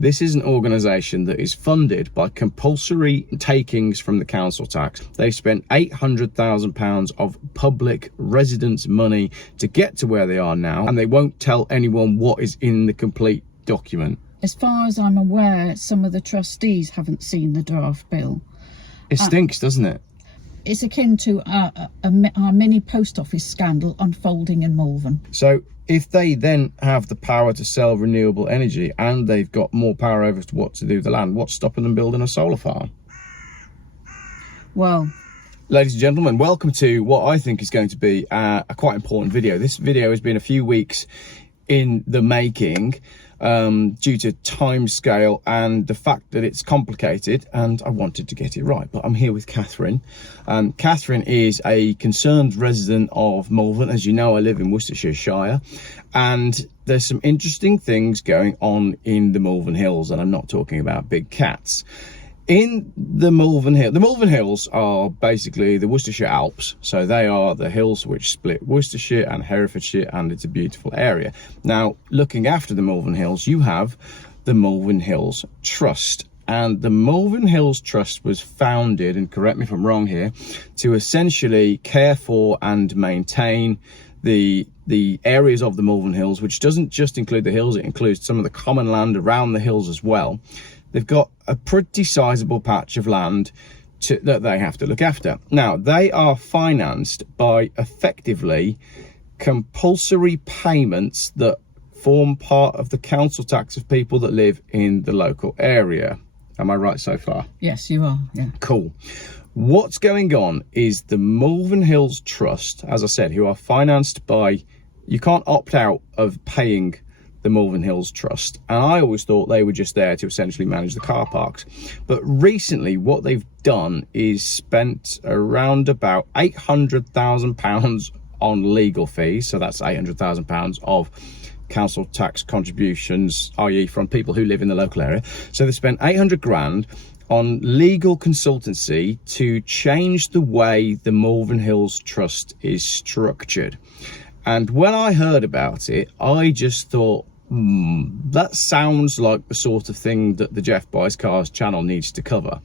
This is an organisation that is funded by compulsory takings from the council tax. They spent £800,000 of public residents' money to get to where they are now, and they won't tell anyone what is in the complete document. As far as I'm aware, some of the trustees haven't seen the draft bill. It stinks, doesn't it? It's akin to a mini post office scandal unfolding in Malvern. So if they then have the power to sell renewable energy and they've got more power over what to do with the land, what's stopping them building a solar farm? Well, ladies and gentlemen, welcome to what I think is going to be a quite important video. This video has been a few weeks in the making due to time scale and the fact that it's complicated, and I wanted to get it right. But I'm here with Catherine. Catherine is a concerned resident of Malvern. As you know, I live in Worcestershire Shire, and there's some interesting things going on in the Malvern Hills, and I'm not talking about big cats. In the Malvern Hills are basically the Worcestershire Alps. So they are the hills which split Worcestershire and Herefordshire, and it's a beautiful area. Now, looking after the Malvern Hills, you have the Malvern Hills Trust. And the Malvern Hills Trust was founded, and correct me if I'm wrong here, to essentially care for and maintain the areas of the Malvern Hills, which doesn't just include the hills, it includes some of the common land around the hills as well. They've got a pretty sizable patch of land that they have to look after. Now, they are financed by effectively compulsory payments that form part of the council tax of people that live in the local area. Am I right so far? yes, you are, yeah. Cool. What's going on is the Malvern Hills Trust, as I said, who are financed by, you can't opt out of paying the Malvern Hills Trust, and I always thought they were just there to essentially manage the car parks. But recently what they've done is spent around about £800,000 on legal fees. So that's £800,000 of council tax contributions, i.e. from people who live in the local area. So they spent 800 grand on legal consultancy to change the way the Malvern Hills Trust is structured. And when I heard about it, I just thought, that sounds like the sort of thing that the Geoff Buys Cars channel needs to cover.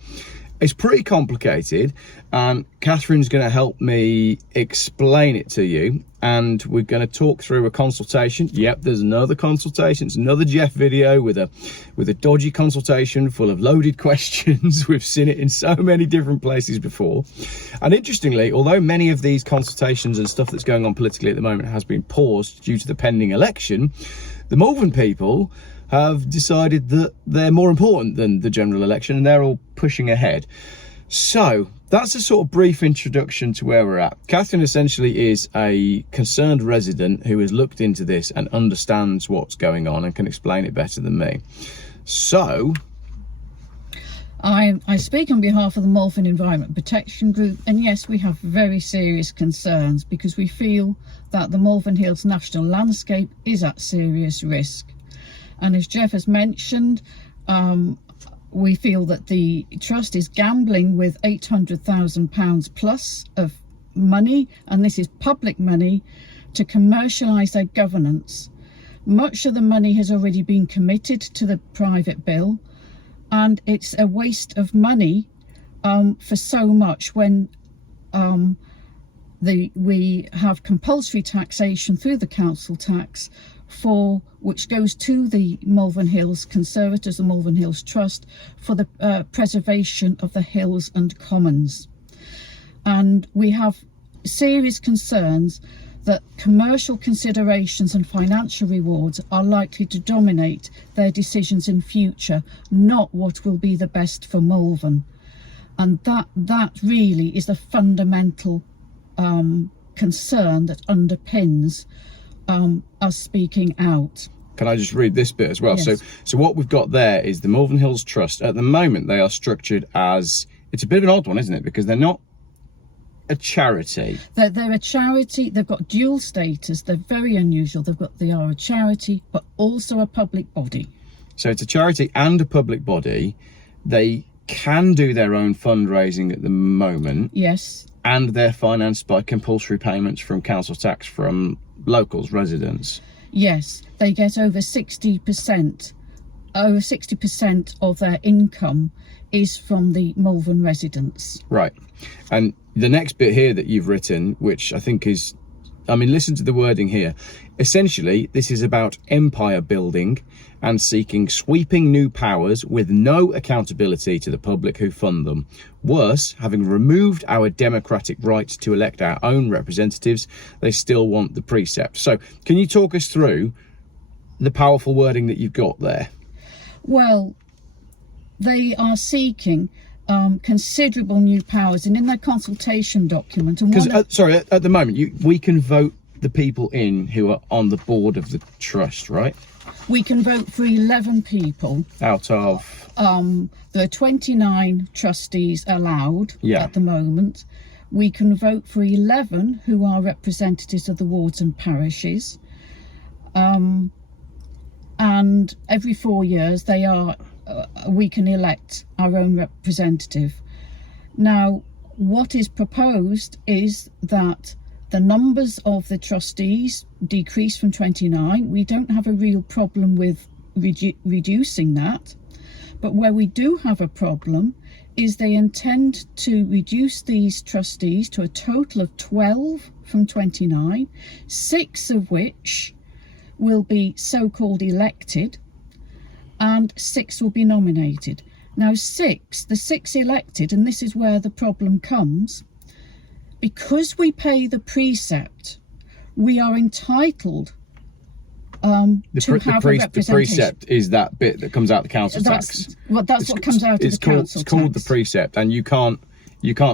It's pretty complicated, and Catherine's going to help me explain it to you, and we're going to talk through a consultation. Yep, there's another consultation. It's another Geoff video with a dodgy consultation full of loaded questions. We've seen it in so many different places before. And interestingly, although many of these consultations and stuff that's going on politically at the moment has been paused due to the pending election, the Malvern people have decided that they're more important than the general election, and they're all pushing ahead. So that's a sort of brief introduction to where we're at. Catherine essentially is a concerned resident who has looked into this and understands what's going on and can explain it better than me. So I speak on behalf of the Malvern Environment Protection Group, and yes, we have very serious concerns because we feel that the Malvern Hills national landscape is at serious risk. And as Geoff has mentioned, we feel that the trust is gambling with £800,000 plus of money, and this is public money, to commercialise their governance. Much of the money has already been committed to the private bill, and it's a waste of money for so much when we have compulsory taxation through the council tax which goes to the Malvern Hills Conservators, the Malvern Hills Trust, for the preservation of the hills and commons. And we have serious concerns that commercial considerations and financial rewards are likely to dominate their decisions in future, not what will be the best for Malvern. And that really is the fundamental concern that underpins us speaking out. Can I just read this bit as well? Yes. So what we've got there is the Malvern Hills Trust. At the moment, they are structured as, it's a bit of an odd one, isn't it? Because they're not a charity. They're a charity. They've got dual status. They're very unusual. They are a charity, but also a public body. So it's a charity and a public body. They can do their own fundraising at the moment. Yes. And they're financed by compulsory payments from council tax from locals, residents. Yes, they get over 60% over 60% of their income is from the Malvern residents. Right. And the next bit here that you've written, which I think is, I mean, listen to the wording here. Essentially, this is about empire building and seeking sweeping new powers with no accountability to the public who fund them. Worse, having removed our democratic right to elect our own representatives, they still want the precept. So can you talk us through the powerful wording that you've got there? Well, they are seeking considerable new powers, and in their consultation document, and because at the moment we can vote the people in who are on the board of the trust, right? We can vote for 11 people out of there are 29 trustees allowed Yeah. at the moment. We can vote for 11 who are representatives of the wards and parishes, and every 4 years we can elect our own representative. Now, what is proposed is that the numbers of the trustees decrease from 29. We don't have a real problem with reducing that, but where we do have a problem is they intend to reduce these trustees to a total of 12 from 29, 6 of which will be so-called elected, and 6 will be nominated. Now the 6 elected, and this is where the problem comes, because we pay the precept, we are entitled to have a representation. The precept is that bit that comes out the council tax. Well, that's what comes out of the council tax. It's called the precept, and you can't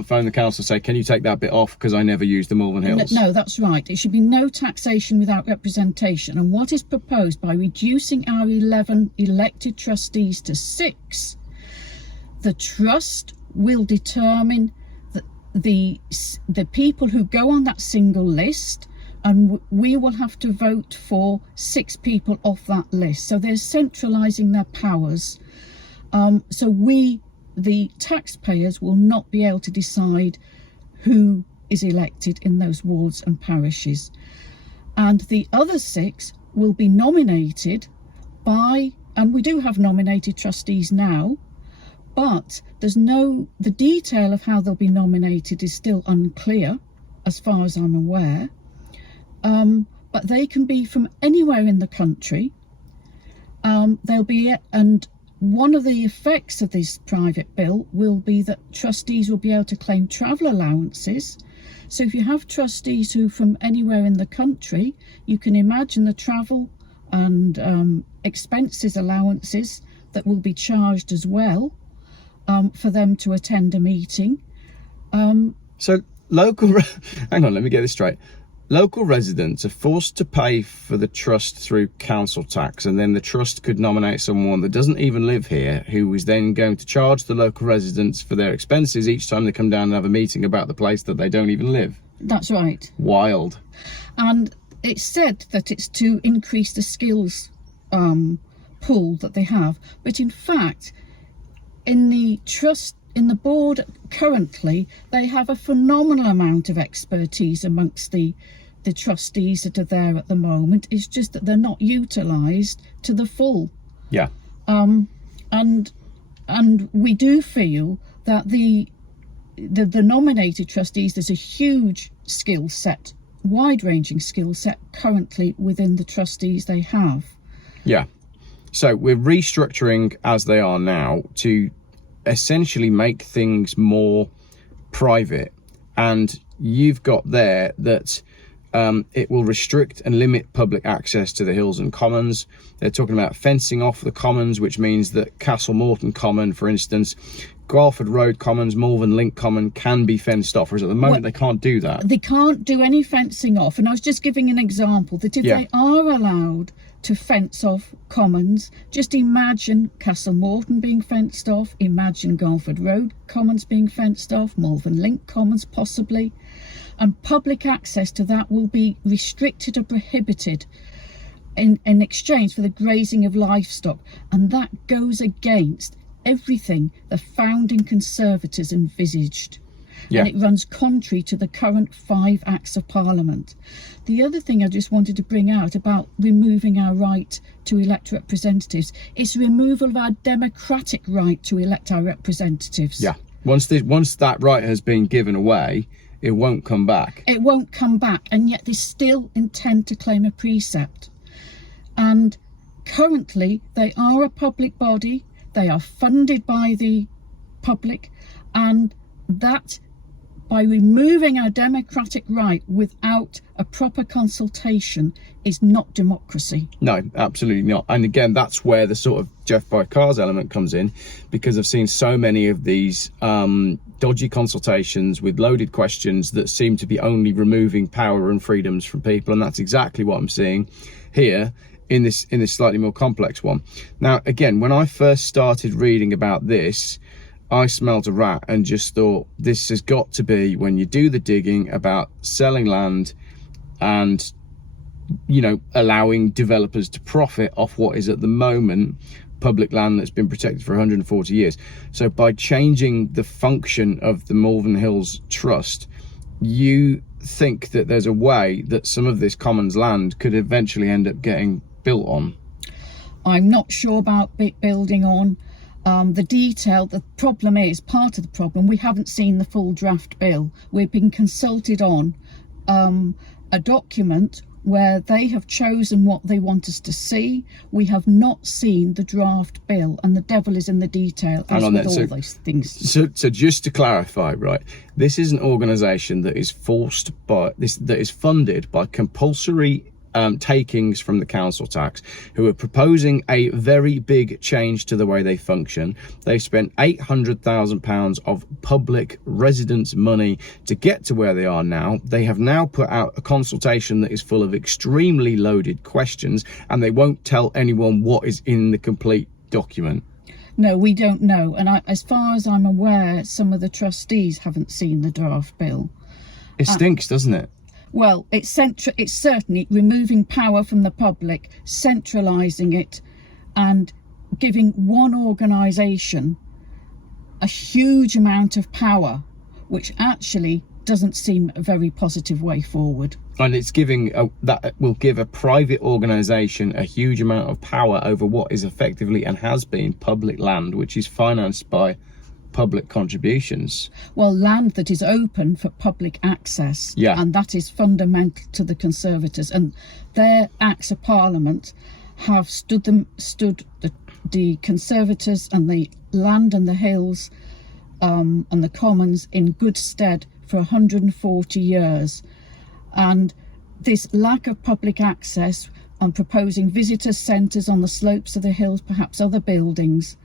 phone the council and say, can you take that bit off because I never used the Malvern Hills? No, that's right. It should be no taxation without representation. And what is proposed by reducing our 11 elected trustees to 6, the trust will determine the people who go on that single list, and we will have to vote for 6 people off that list. So they're centralising their powers. So we, the taxpayers, will not be able to decide who is elected in those wards and parishes. And the other 6 will be nominated by, and we do have nominated trustees now, but the detail of how they'll be nominated is still unclear as far as I'm aware. But they can be from anywhere in the country. And one of the effects of this private bill will be that trustees will be able to claim travel allowances. So if you have trustees who from anywhere in the country, you can imagine the travel and expenses allowances that will be charged as well for them to attend a meeting. So hang on, let me get this straight. Local residents are forced to pay for the trust through council tax, and then the trust could nominate someone that doesn't even live here, who is then going to charge the local residents for their expenses each time they come down and have a meeting about the place that they don't even live. That's right. Wild. And it's said that it's to increase the skills pool that they have, but in fact, in the board currently, they have a phenomenal amount of expertise amongst the trustees that are there at the moment. It's just that they're not utilised to the full. Yeah. And we do feel that the nominated trustees, there's a huge skill set, wide-ranging skill set currently within the trustees they have. Yeah. So we're restructuring as they are now to essentially make things more private, and you've got there that it will restrict and limit public access to the hills and commons. They're talking about fencing off the commons, which means that Castle Morton Common, for instance, Garford Road Commons, Malvern Link Common can be fenced off, whereas at the moment they can't do that. They can't do any fencing off, and I was just giving an example that if they are allowed to fence off commons, just imagine Castle Morton being fenced off, imagine Garford Road Commons being fenced off, Malvern Link Commons possibly, and public access to that will be restricted or prohibited in exchange for the grazing of livestock, and that goes against everything the founding conservators envisaged. Yeah. And it runs contrary to the current 5 Acts of Parliament. The other thing I just wanted to bring out about removing our right to elect representatives is removal of our democratic right to elect our representatives. Yeah. Once that right has been given away, it won't come back. It won't come back, and yet they still intend to claim a precept. And currently they are a public body, they are funded by the public, and that by removing our democratic right without a proper consultation is not democracy. No, absolutely not. And again, that's where the sort of Geoff by cars element comes in, because I've seen so many of these dodgy consultations with loaded questions that seem to be only removing power and freedoms from people, and that's exactly what I'm seeing here in this slightly more complex one. Now, again, when I first started reading about this, I smelled a rat and just thought, this has got to be when you do the digging about selling land and, you know, allowing developers to profit off what is at the moment public land that's been protected for 140 years. So by changing the function of the Malvern Hills Trust, you think that there's a way that some of this commons land could eventually end up getting built on? I'm not sure about building on. The detail, the problem is, part of the problem, we haven't seen the full draft bill. We've been consulted on a document where they have chosen what they want us to see. We have not seen the draft bill, and the devil is in the detail, as with all those things. So just to clarify, right, this is an organisation that is that is funded by compulsory takings from the council tax, who are proposing a very big change to the way they function. They spent £800,000 of public residents' money to get to where they are now. They have now put out a consultation that is full of extremely loaded questions, and they won't tell anyone what is in the complete document. No, we don't know. And as far as I'm aware, some of the trustees haven't seen the draft bill. It stinks, doesn't it? Well, it's certainly removing power from the public, centralising it, and giving one organisation a huge amount of power, which actually doesn't seem a very positive way forward. And it's that will give a private organisation a huge amount of power over what is effectively and has been public land, which is financed by public contributions. Well, land that is open for public access. Yeah. And that is fundamental to the Conservators, and their Acts of Parliament have stood the Conservators and the land and the hills and the commons in good stead for 140 years. And this lack of public access, and proposing visitor centres on the slopes of the hills, perhaps other buildings,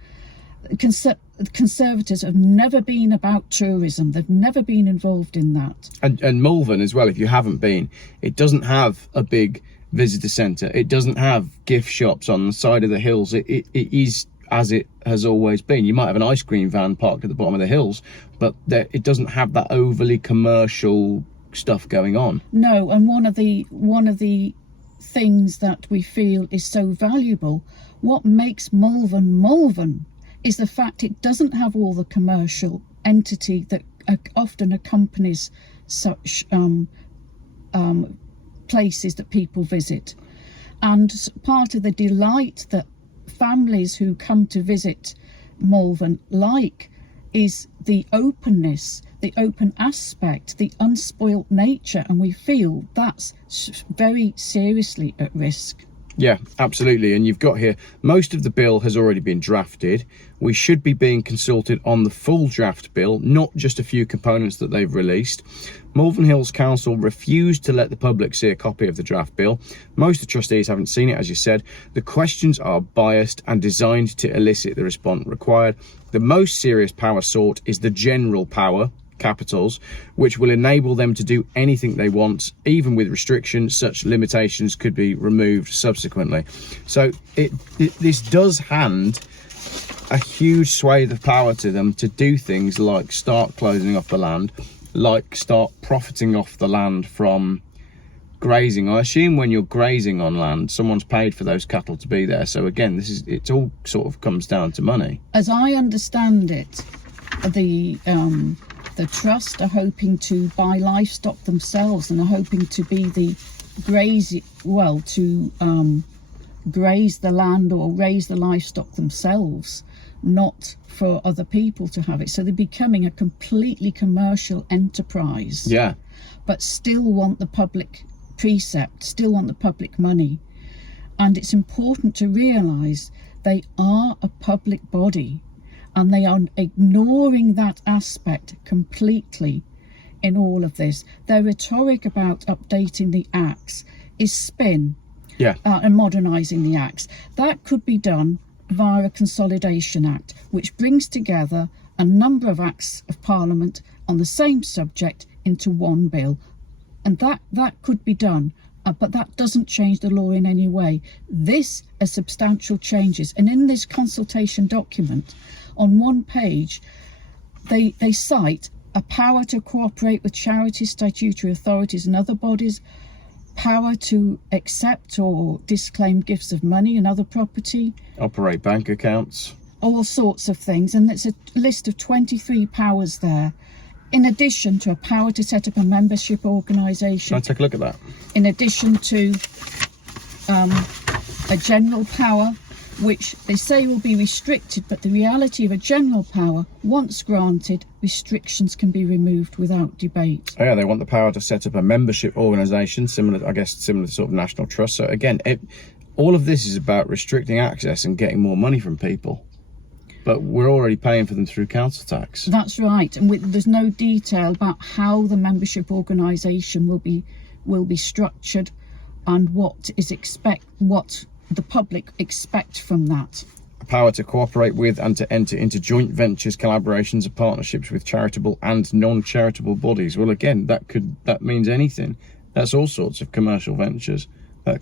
the Conservators have never been about tourism. They've never been involved in that. And Malvern as well, if you haven't been, it doesn't have a big visitor centre. It doesn't have gift shops on the side of the hills. It is as it has always been. You might have an ice cream van parked at the bottom of the hills, but it doesn't have that overly commercial stuff going on. No, and one of the things that we feel is so valuable, what makes Malvern is the fact it doesn't have all the commercial entity that often accompanies such places that people visit. And part of the delight that families who come to visit Malvern is the openness, the open aspect, the unspoilt nature, and we feel that's very seriously at risk. Yeah, absolutely. And you've got here, most of the bill has already been drafted. We should be being consulted on the full draft bill, not just a few components that they've released. Malvern Hills Council refused to let the public see a copy of the draft bill. Most of the trustees haven't seen it, as you said. The questions are biased and designed to elicit the response required. The most serious power sought is the general power, capitals, which will enable them to do anything they want, even with restrictions. Such limitations could be removed subsequently. So this does hand a huge swathe of power to them to do things like start closing off the land, like start profiting off the land from grazing. I assume when you're grazing on land, someone's paid for those cattle to be there. So again, it all sort of comes down to money. As I understand it, the The trust are hoping to buy livestock themselves and are hoping to be the graze the land or raise the livestock themselves, not for other people to have it. So they're becoming a completely commercial enterprise. Yeah. But still want the public precept, still want the public money. And it's important to realise they are a public body, and they are ignoring that aspect completely in all of this. Their rhetoric about updating the acts is spin. Yeah. And modernising the acts. That could be done via a Consolidation Act, which brings together a number of acts of Parliament on the same subject into one bill. And that could be done, but that doesn't change the law in any way. This are substantial changes. And in this consultation document, on one page, they cite a power to cooperate with charities, statutory authorities and other bodies, power to accept or disclaim gifts of money and other property, Operate bank accounts, all sorts of things. And it's a list of 23 powers there, in addition to a power to set up a membership organisation. Can I take a look at that? In addition to a general power, which they say will be restricted, but the reality of a general power, once granted, restrictions can be removed without debate. Oh yeah, they want the power to set up a membership organisation, similar to sort of national trust. So again, all of this is about restricting access and getting more money from people. But we're already paying for them through council tax. That's right, and there's no detail about how the membership organisation will be structured, and what the public expect from that. Power to cooperate with and to enter into joint ventures, collaborations and partnerships with charitable and non-charitable bodies. Well, again, that means anything. That's all sorts of commercial ventures. That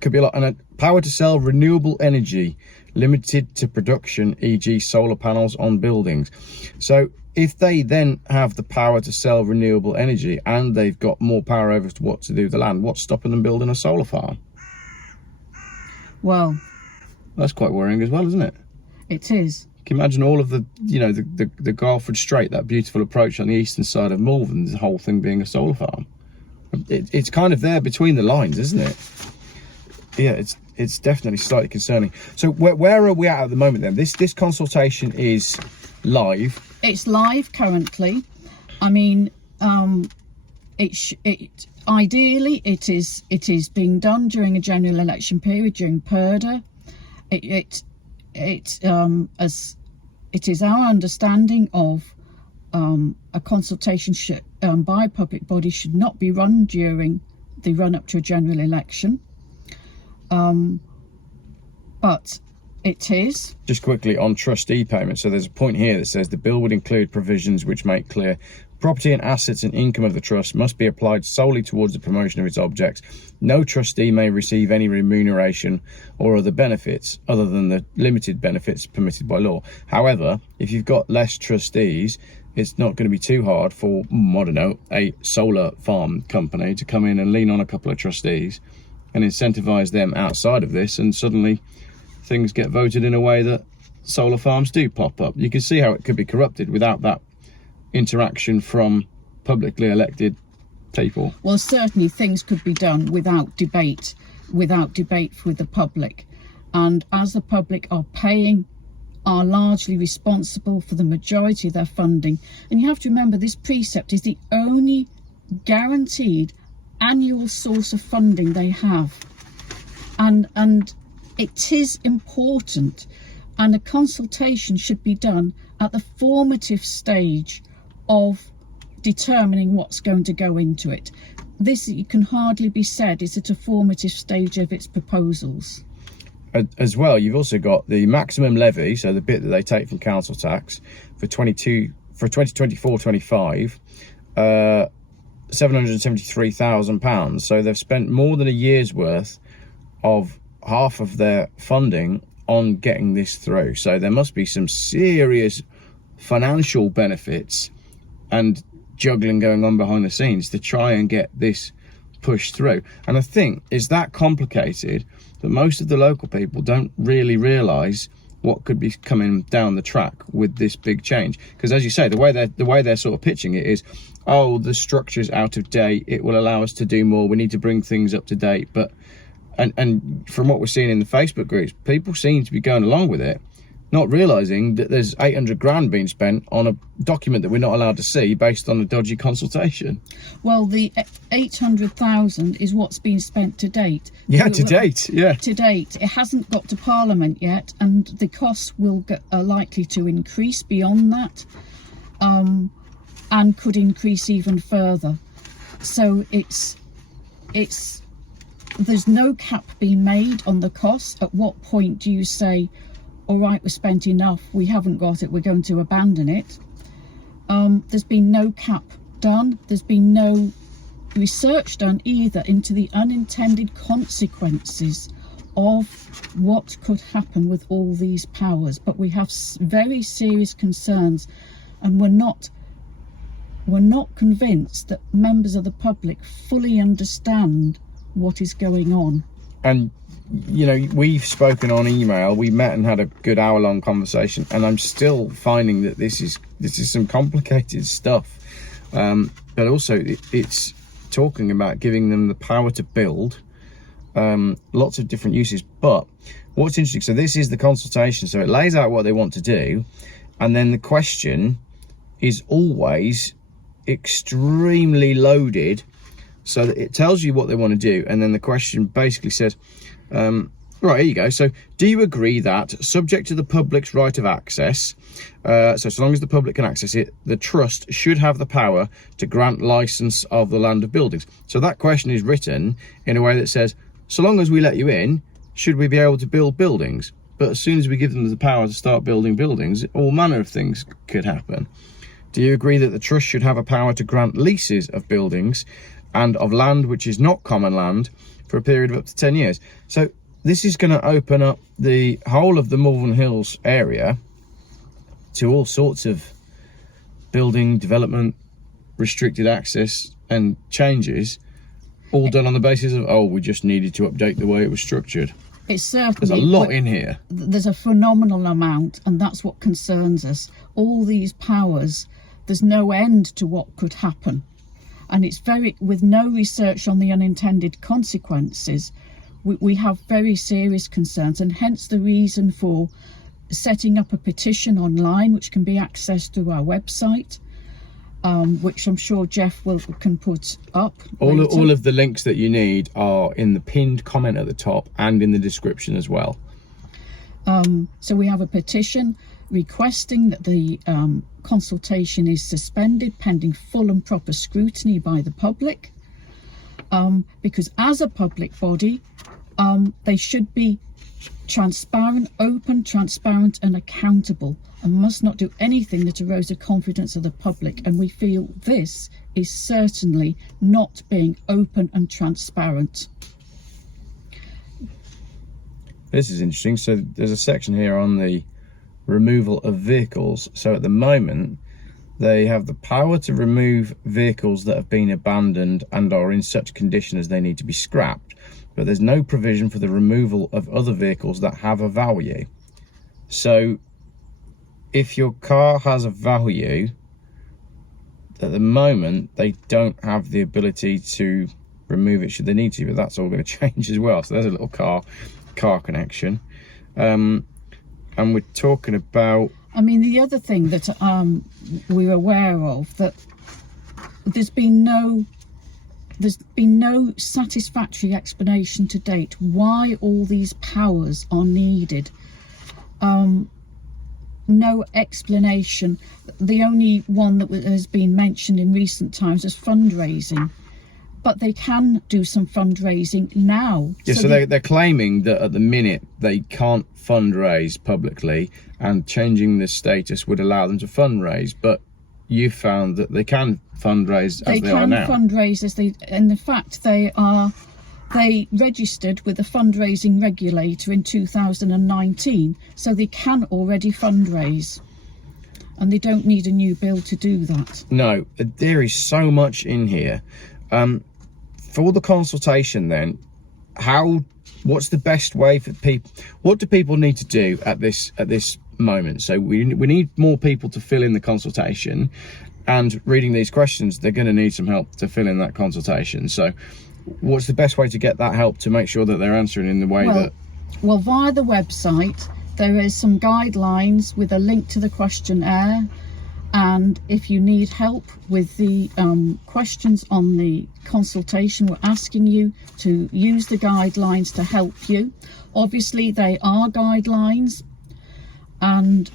could be a lot. And a power to sell renewable energy limited to production, e.g. solar panels on buildings. So if they then have the power to sell renewable energy and they've got more power over what to do with the land, what's stopping them building a solar farm? Well, that's quite worrying as well, isn't it? It is. Can you imagine all of the Garford Strait, that beautiful approach on the eastern side of Malvern, the whole thing being a solar farm? It's kind of there between the lines, isn't it? Yeah, it's definitely slightly concerning. So where are we at the moment then? This consultation is live. It's live currently. I mean, ideally it is being done during a general election period, during PERDA. It is our understanding of a consultation by a public body should not be run during the run up to a general election. But it is. Just quickly on trustee payments. So there's a point here that says the bill would include provisions which make clear property and assets and income of the trust must be applied solely towards the promotion of its objects. No trustee may receive any remuneration or other benefits other than the limited benefits permitted by law. However, if you've got less trustees, it's not going to be too hard for, I don't know, a solar farm company to come in and lean on a couple of trustees and incentivise them outside of this, and suddenly things get voted in a way that solar farms do pop up. You can see how it could be corrupted without that interaction from publicly elected people. Well, certainly things could be done without debate with the public, and as the public are largely responsible for the majority of their funding. And you have to remember, this precept is the only guaranteed annual source of funding they have, and it is important, and a consultation should be done at the formative stage of determining what's going to go into it. This, it can hardly be said, is at a formative stage of its proposals. As well, you've also got the maximum levy, so the bit that they take from council tax for 2024-25, £773,000. So they've spent more than a year's worth of half of their funding on getting this through. So there must be some serious financial benefits and juggling going on behind the scenes to try and get this pushed through. And I think it's that complicated that most of the local people don't really realise what could be coming down the track with this big change. Because as you say, the way they're sort of pitching it is, oh, the structure's out of date, it will allow us to do more, we need to bring things up to date. But and from what we're seeing in the Facebook groups, people seem to be going along with it, not realizing that there's 800 grand being spent on a document that we're not allowed to see based on a dodgy consultation. Well, the 800,000 is what's been spent to date. Yeah, to date, yeah. To date. It hasn't got to Parliament yet, and the costs are likely to increase beyond that, and could increase even further. So there's no cap being made on the cost. At what point do you say, all right, we've spent enough, we haven't got it, we're going to abandon it? There's been no cap done. There's been no research done either into the unintended consequences of what could happen with all these powers. But we have very serious concerns, and we're not convinced that members of the public fully understand what is going on. And you know, we've spoken on email, we met and had a good hour-long conversation, and I'm still finding that this is some complicated stuff. But also it's talking about giving them the power to build, lots of different uses. But what's interesting, so this is the consultation, so it lays out what they want to do, and then the question is always extremely loaded, so that it tells you what they want to do, and then the question basically says, right, here you go. So, do you agree that, subject to the public's right of access, so long as the public can access it, the trust should have the power to grant licence of the land of buildings? So that question is written in a way that says, so long as we let you in, should we be able to build buildings? But as soon as we give them the power to start building buildings, all manner of things could happen. Do you agree that the trust should have a power to grant leases of buildings and of land which is not common land for a period of up to 10 years. So this is going to open up the whole of the Malvern Hills area to all sorts of building, development, restricted access and changes, all done on the basis of, oh, we just needed to update the way it was structured. It's certainly, there's a lot in here. There's a phenomenal amount, and that's what concerns us. All these powers, there's no end to what could happen. And it's with no research on the unintended consequences, we have very serious concerns, and hence the reason for setting up a petition online, which can be accessed through our website, which I'm sure Geoff can put up. All of the links that you need are in the pinned comment at the top and in the description as well. So we have a petition requesting that the consultation is suspended pending full and proper scrutiny by the public, because as a public body, they should be transparent, open, transparent and accountable, and must not do anything that erodes the confidence of the public. And we feel this is certainly not being open and transparent. This is interesting. So there's a section here on the removal of vehicles. So at the moment, they have the power to remove vehicles that have been abandoned and are in such condition as they need to be scrapped, but there's no provision for the removal of other vehicles that have a value. So if your car has a value, at the moment they don't have the ability to remove it should they need to, but that's all going to change as well. So there's a little car connection. And we're talking about, I mean, the other thing that we're aware of, that there's been no satisfactory explanation to date why all these powers are needed. No explanation. The only one that has been mentioned in recent times is fundraising. But they can do some fundraising now. Yeah, so they're claiming that at the minute they can't fundraise publicly, and changing the status would allow them to fundraise. But you found that they can fundraise as they are now. They can fundraise and in fact they registered with the fundraising regulator in 2019, so they can already fundraise. And they don't need a new bill to do that. No, there is so much in here. For the consultation then, what's the best way for people? What do people need to do at this moment? So we need more people to fill in the consultation, and reading these questions, they're going to need some help to fill in that consultation. So what's the best way to get that help to make sure that they're answering in the way that... Well, via the website, there is some guidelines with a link to the questionnaire. And if you need help with the questions on the consultation, we're asking you to use the guidelines to help you. Obviously, they are guidelines, and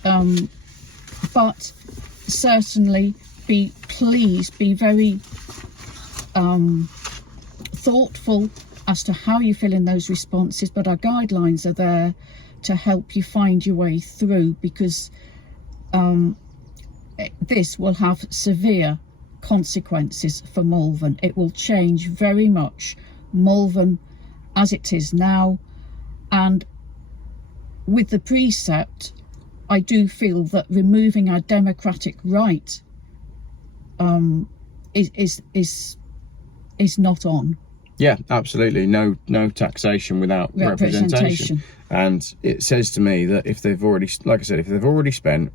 but certainly please be very thoughtful as to how you fill in those responses. But our guidelines are there to help you find your way through, because this will have severe consequences for Malvern. It will change very much Malvern as it is now, and with the precept, I do feel that removing our democratic right is not on. Yeah, absolutely. No taxation without representation. And it says to me that if they've already, like I said, if they've already spent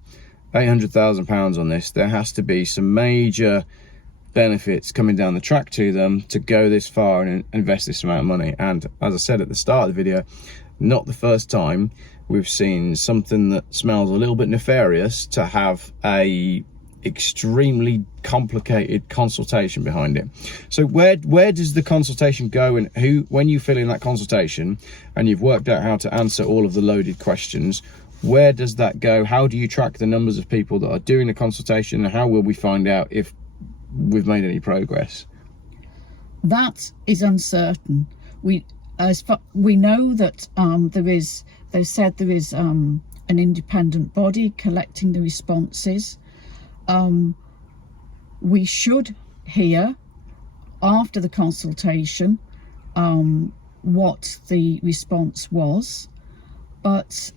£800,000 on this, there has to be some major benefits coming down the track to them to go this far and invest this amount of money. And as I said at the start of the video, not the first time we've seen something that smells a little bit nefarious to have a extremely complicated consultation behind it. So where does the consultation go, and who, when you fill in that consultation and you've worked out how to answer all of the loaded questions, where does that go? How do you track the numbers of people that are doing the consultation, and how will we find out if we've made any progress? That is uncertain. We know that they said there is an independent body collecting the responses. We should hear after the consultation what the response was, but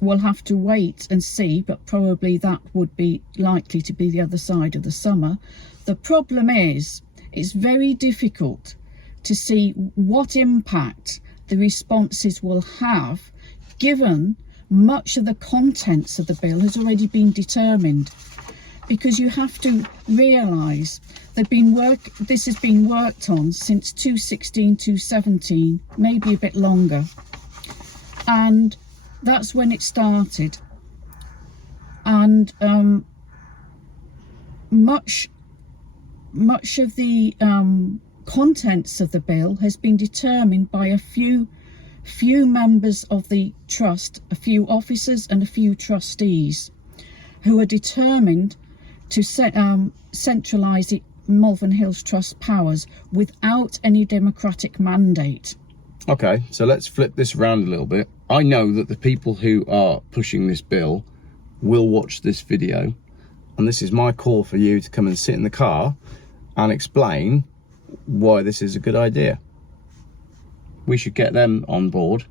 we'll have to wait and see, but probably that would be likely to be the other side of the summer. The problem is, it's very difficult to see what impact the responses will have, given much of the contents of the bill has already been determined. Because you have to realise this has been worked on since 2016, 2017, maybe a bit longer, and that's when it started. And much of the contents of the bill has been determined by a few members of the trust, a few officers and a few trustees, who are determined to centralise the Malvern Hills Trust powers without any democratic mandate. Okay, so let's flip this around a little bit. I know that the people who are pushing this bill will watch this video, and this is my call for you to come and sit in the car and explain why this is a good idea. We should get them on board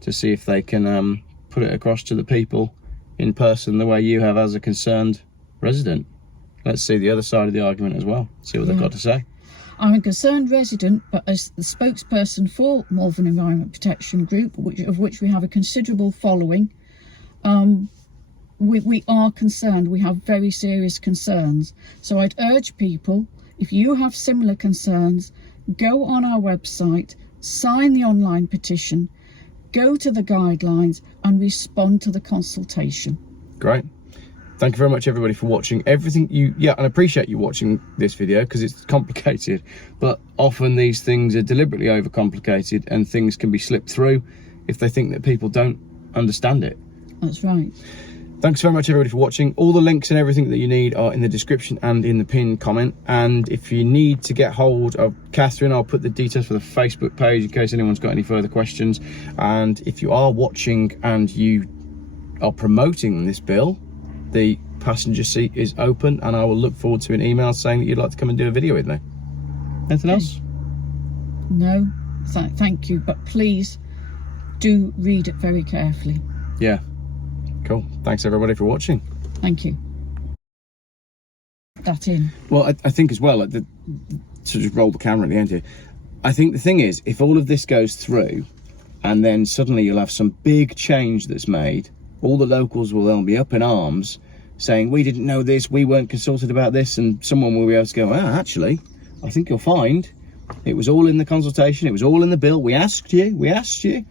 to see if they can put it across to the people in person the way you have as a concerned resident. Let's see the other side of the argument as well, see what they've got to say. I'm a concerned resident, but as the spokesperson for Malvern Environment Protection Group, of which we have a considerable following, we are concerned. We have very serious concerns. So I'd urge people, if you have similar concerns, go on our website, sign the online petition, go to the guidelines and respond to the consultation. Great. Thank you very much, everybody, for watching everything. And I appreciate you watching this video because it's complicated, but often these things are deliberately overcomplicated and things can be slipped through if they think that people don't understand it. That's right. Thanks very much, everybody, for watching. All the links and everything that you need are in the description and in the pinned comment. And if you need to get hold of Catherine, I'll put the details for the Facebook page in case anyone's got any further questions. And if you are watching and you are promoting this bill, the passenger seat is open, and I will look forward to an email saying that you'd like to come and do a video with me. Anything else? No, thank you, but please do read it very carefully. Yeah. Cool. Thanks, everybody, for watching. Thank you. That in. Well, I think as well, to just roll the camera at the end here, I think the thing is, if all of this goes through and then suddenly you'll have some big change that's made, all the locals will then be up in arms saying, we didn't know this, we weren't consulted about this, and someone will be able to go, actually, I think you'll find it was all in the consultation, it was all in the bill, we asked you,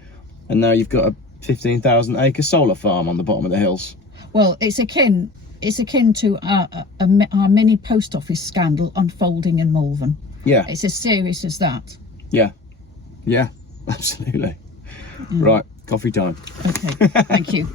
and now you've got a 15,000 acre solar farm on the bottom of the hills. Well, it's akin to our mini post office scandal unfolding in Malvern. Yeah. It's as serious as that. Yeah, absolutely. Right, coffee time. Okay, thank you.